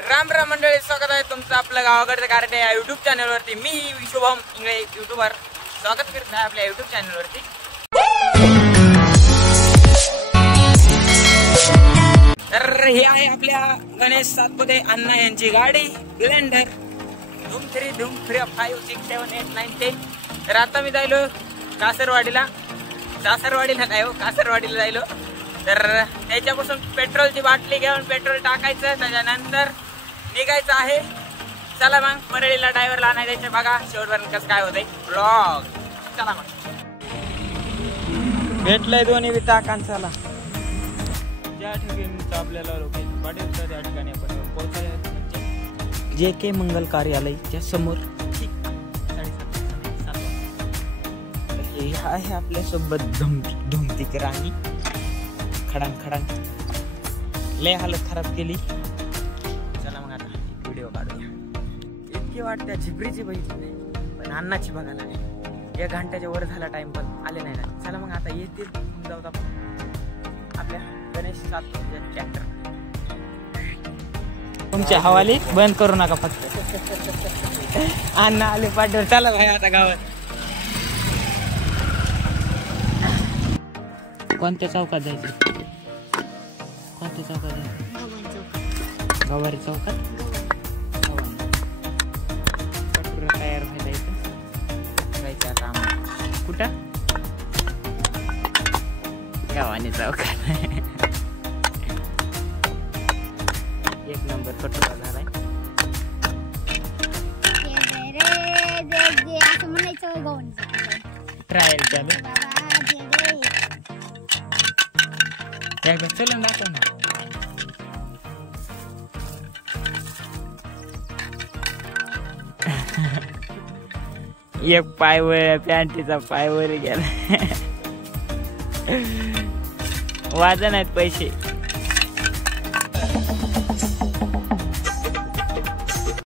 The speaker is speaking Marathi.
राम राम मंडळी, स्वागत आहे तुमचं आपलं गावाकडचं कार्ट या युट्यूब चॅनलवरती। मी शुभम इंगळे युट्यूबर स्वागत करत आहे आपल्या युट्यूब चॅनलवरती। तर हे आहे आपल्या गणेश सातपुते अण्णा यांची गाडी ग्लेंडर धूम 3 5 6 7 8 9 10। तर आता मी जायलो कासरवाडीला नाही हो, कासरवाडीला जायलो। तर त्याच्यापासून पेट्रोलची बाटली घेऊन पेट्रोल टाकायचं, त्याच्यानंतर निघायचं आहे। चला मग परळीला ड्रायव्हरला आणायचं, बघा शेवटपर्यंत कसं काय होतंय ब्लॉग। चला मग, भेटलंय दोन्ही बी टाकान। चला ज्या ठिकाणी आपल्याला लोकेशन पाठवलं त्या ठिकाणी आपण पोहोचायचं, म्हणजे JK मंगल कार्यालयाच्या समोर। ठीक 7:30 हे आहे आपल्यासोबत धुमतिक राणी। खडांग लय हालत खराब केली। चला मग आता व्हिडिओ काढूया। इतकी वाटते झिपरीची बघितली नाही, पण अण्णाची बघायला नाही। 1 घंट्याच्या वर झाला टाइम, पण आले नाही ना। चला मग आता येतील, जाऊ आपण आपल्या गणेश सातपुते ट्रॅक्टर। तुमच्या हवाली बंद करू नका फक्त। अण्णा आले पाठवर। चला भाई आता गावात। कोणत्या चौकात जायचं? कोणत्या चौकात जायचं? गवारी चौकात। तयार व्हायला जायचं आता आम्हाला। कुठं? गवानी चौकात। 1 नंबर कटोरा झालाय। ट्रायल चालू चलून दाखव ना। एक पायवर पॅन्टीचा पायवर गेला। वाजन आहेत पैसे।